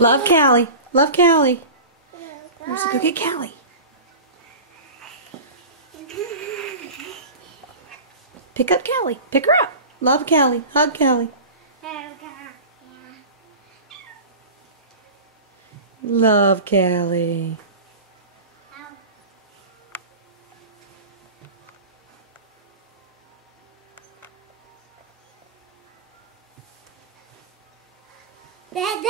Love Callie. Love Callie. Where's it? Go get Callie. Pick up Callie. Pick her up. Love Callie. Hug Callie. Love Callie. Dad,